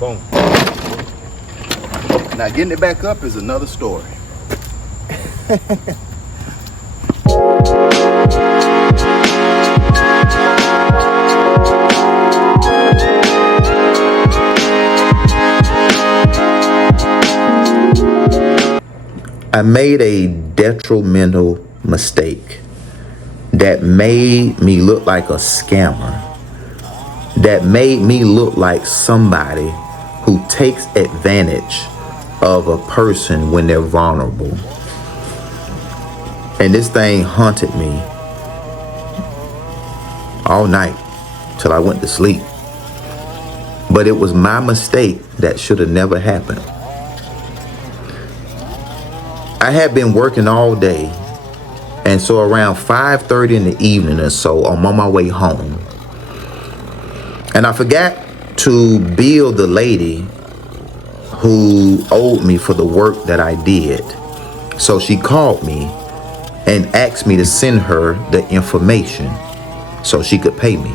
Boom. Now getting it back up is another story. I made a detrimental mistake that made me look like a scammer, that made me look like somebody who takes advantage of a person when they're vulnerable. And this thing haunted me all night till I went to sleep. But it was my mistake that should have never happened. I had been working all day, and so around 5:30 in the evening or so, I'm on my way home. And I forgot to bill the lady who owed me for the work that I did. So she called me and asked me to send her the information so she could pay me.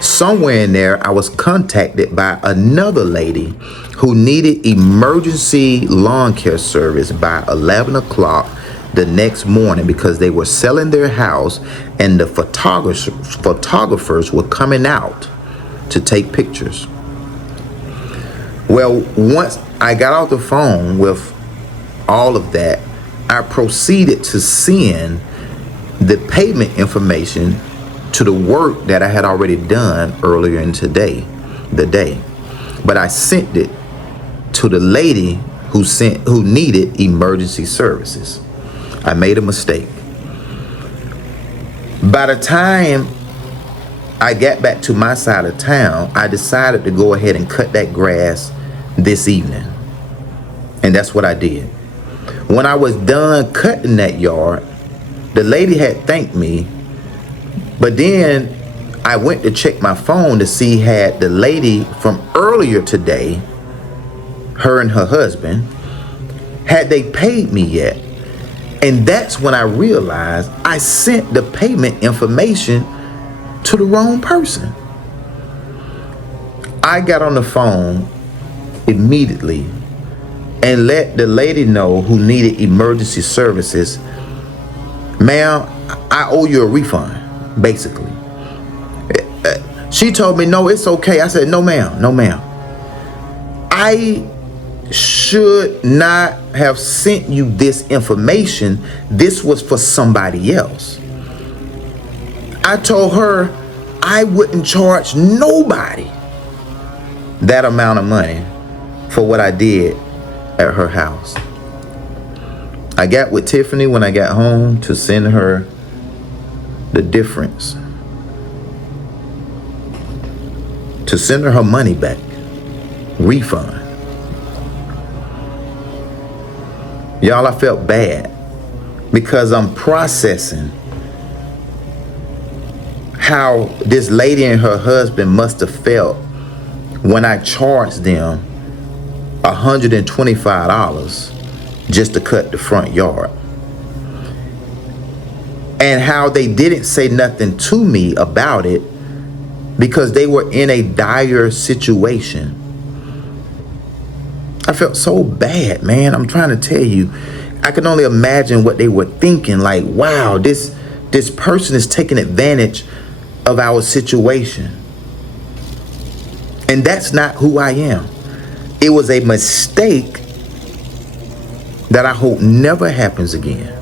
Somewhere in there, I was contacted by another lady who needed emergency lawn care service by 11 o'clock the next morning because they were selling their house and the photographers were coming out to take pictures. Well, once I got off the phone with all of that, I proceeded to send the payment information to the work that I had already done earlier in the day. But I sent it to the lady who needed emergency services. I made a mistake. By the time I got back to my side of town, I decided to go ahead and cut that grass this evening. And that's what I did. When I was done cutting that yard, the lady had thanked me, but then I went to check my phone to see had the lady from earlier today, her and her husband, had they paid me yet. And that's when I realized I sent the payment information to the wrong person. I got on the phone immediately and let the lady know who needed emergency services, ma'am, I owe you a refund, basically. She told me, no, it's okay. I said, no, ma'am, no, ma'am. I should not have sent you this information. This was for somebody else. I told her I wouldn't charge nobody that amount of money for what I did at her house. I got with Tiffany when I got home to send her the difference, to send her money back, refund. Y'all, I felt bad because I'm processing how this lady and her husband must have felt when I charged them $125 just to cut the front yard, and how they didn't say nothing to me about it because they were in a dire situation. I felt so bad, man. I'm trying to tell you, I can only imagine what they were thinking, like, wow, this person is taking advantage of our situation. And that's not who I am. It was a mistake that I hope never happens again.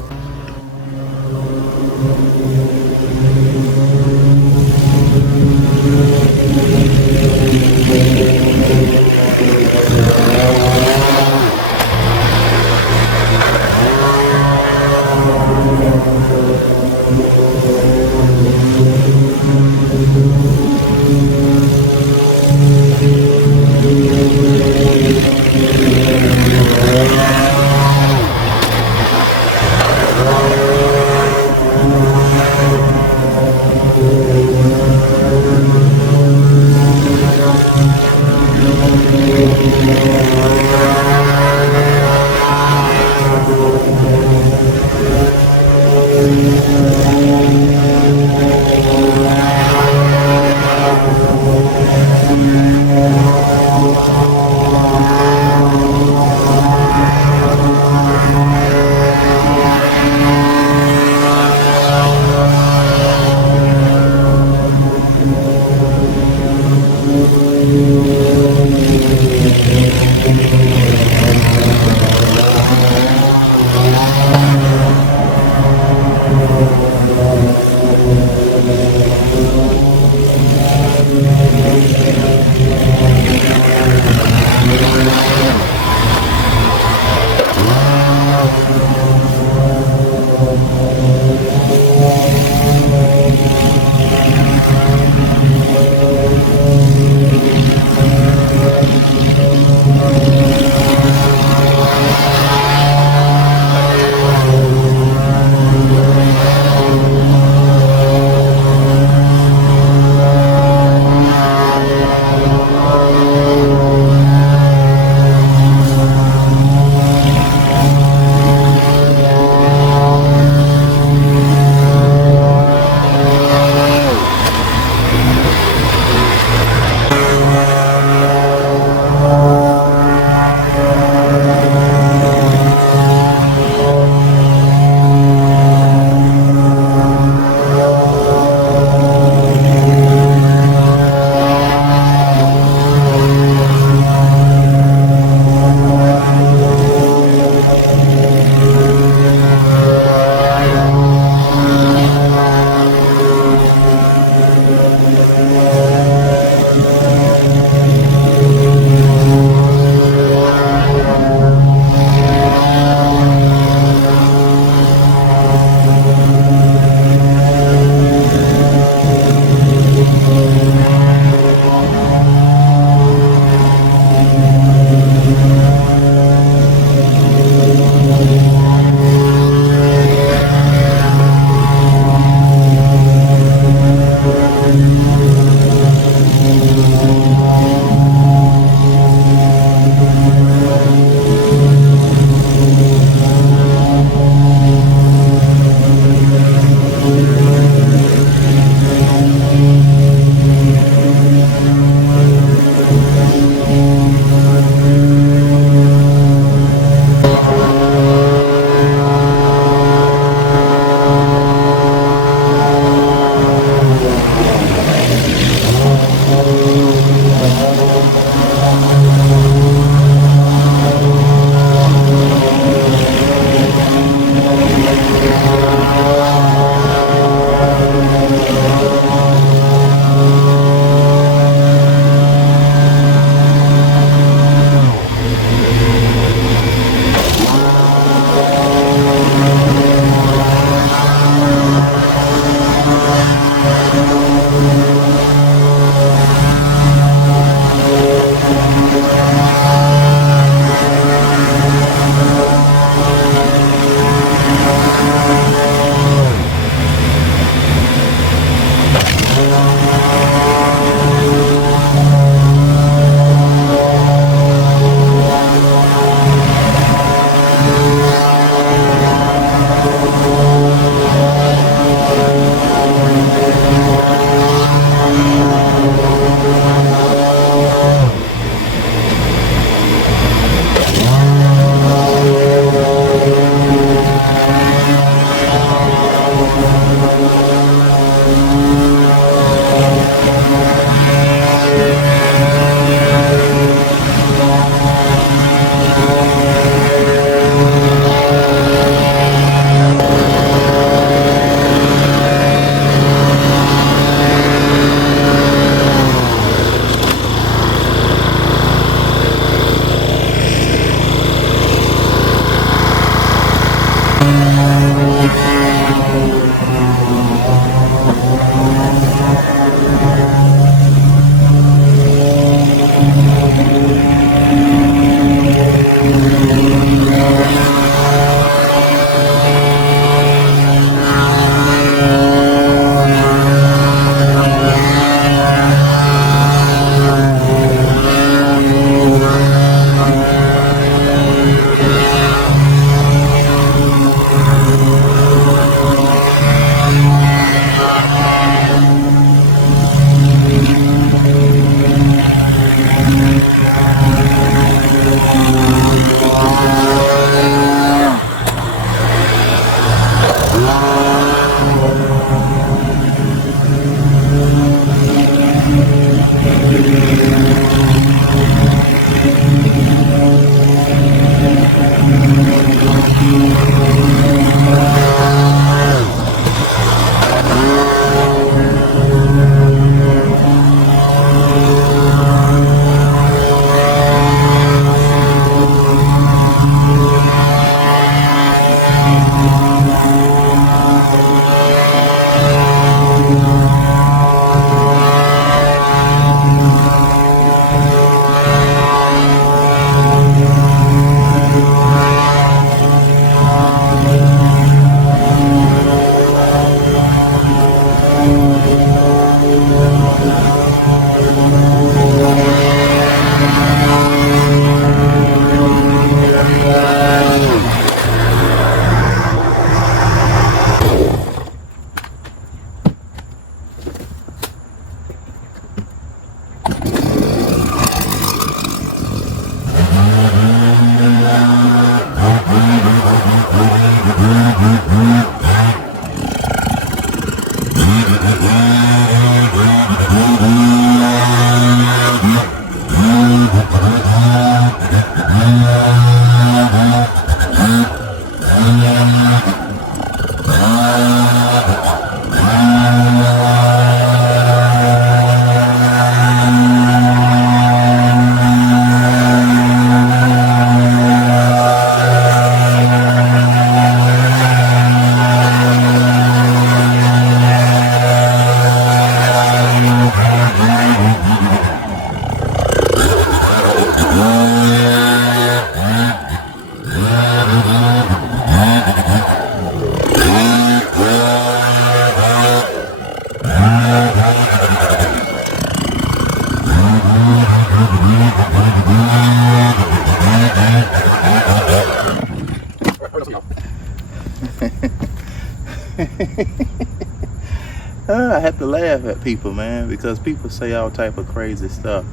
I have to laugh at people, man, because people say all type of crazy stuff.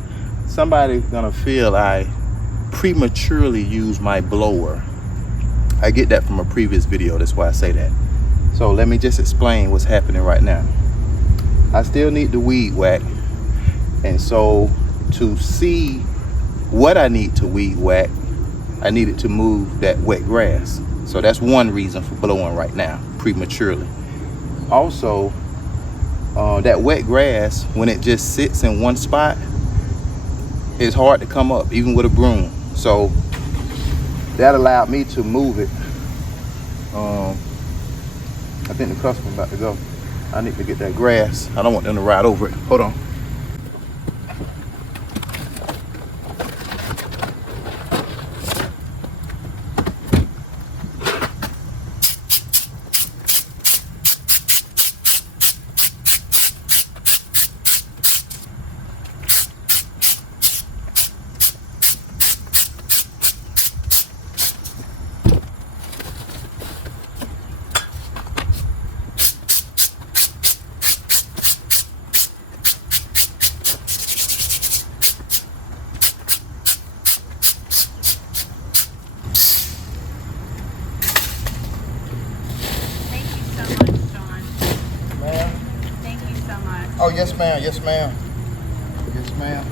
Somebody's gonna feel I prematurely use my blower. I get that from a previous video, that's why I say that. So let me just explain what's happening right now. I still need the weed whack, and so to see what I need to weed whack, I needed to move that wet grass. So that's one reason for blowing right now, prematurely. Also, that wet grass, when it just sits in one spot, it's hard to come up, even with a broom. So that allowed me to move it. I think the customer's about to go. I need to get that grass. I don't want them to ride over it. Hold on. Oh, yes, ma'am. Yes, ma'am. Yes, ma'am.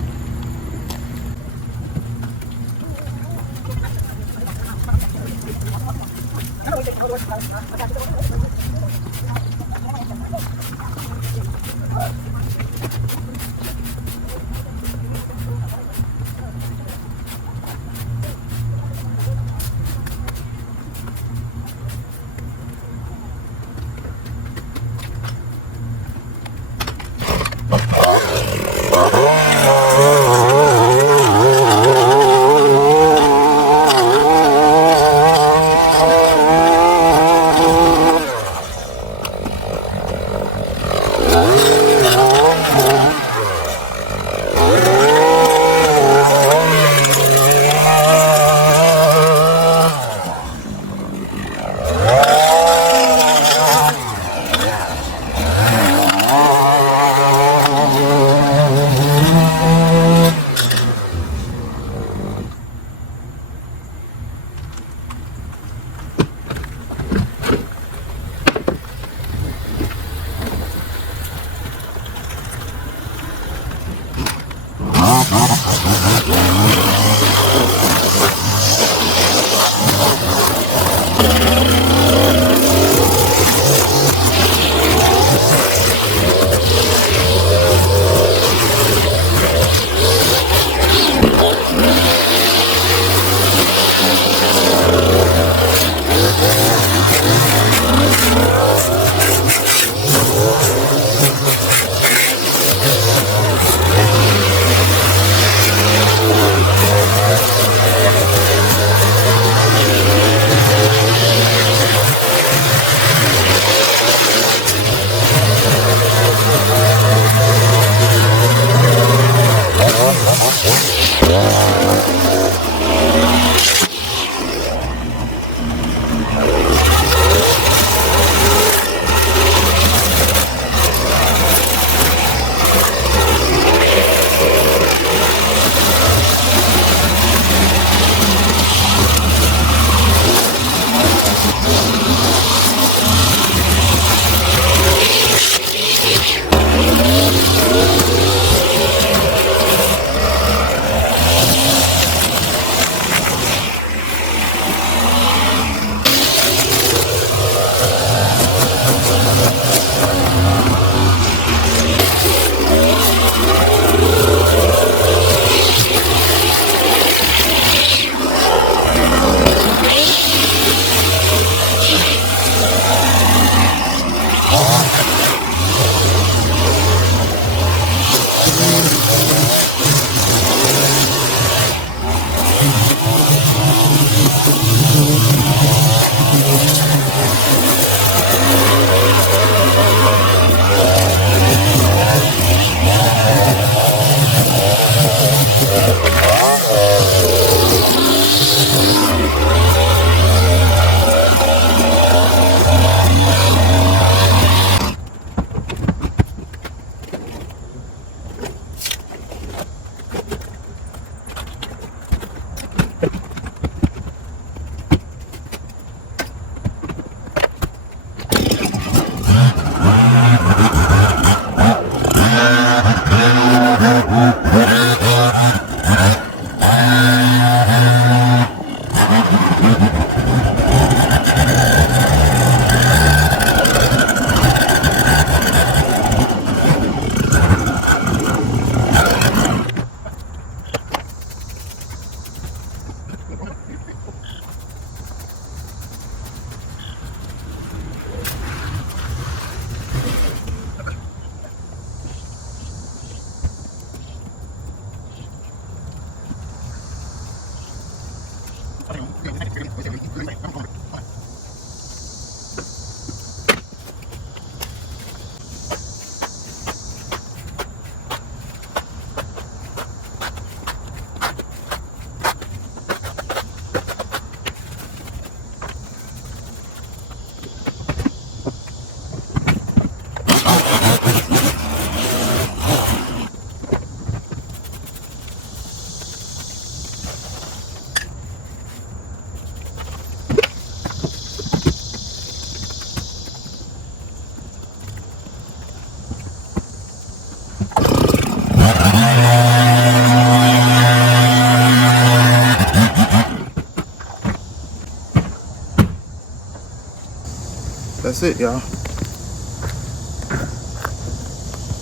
That's it, y'all.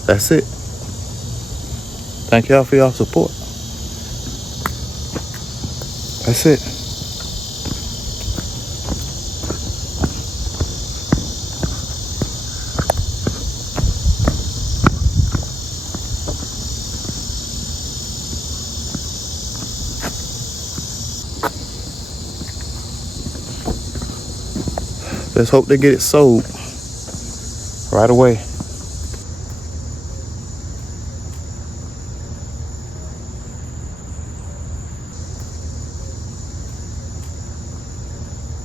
That's it. Thank y'all for y'all support. That's it. Let's hope they get it sold right away.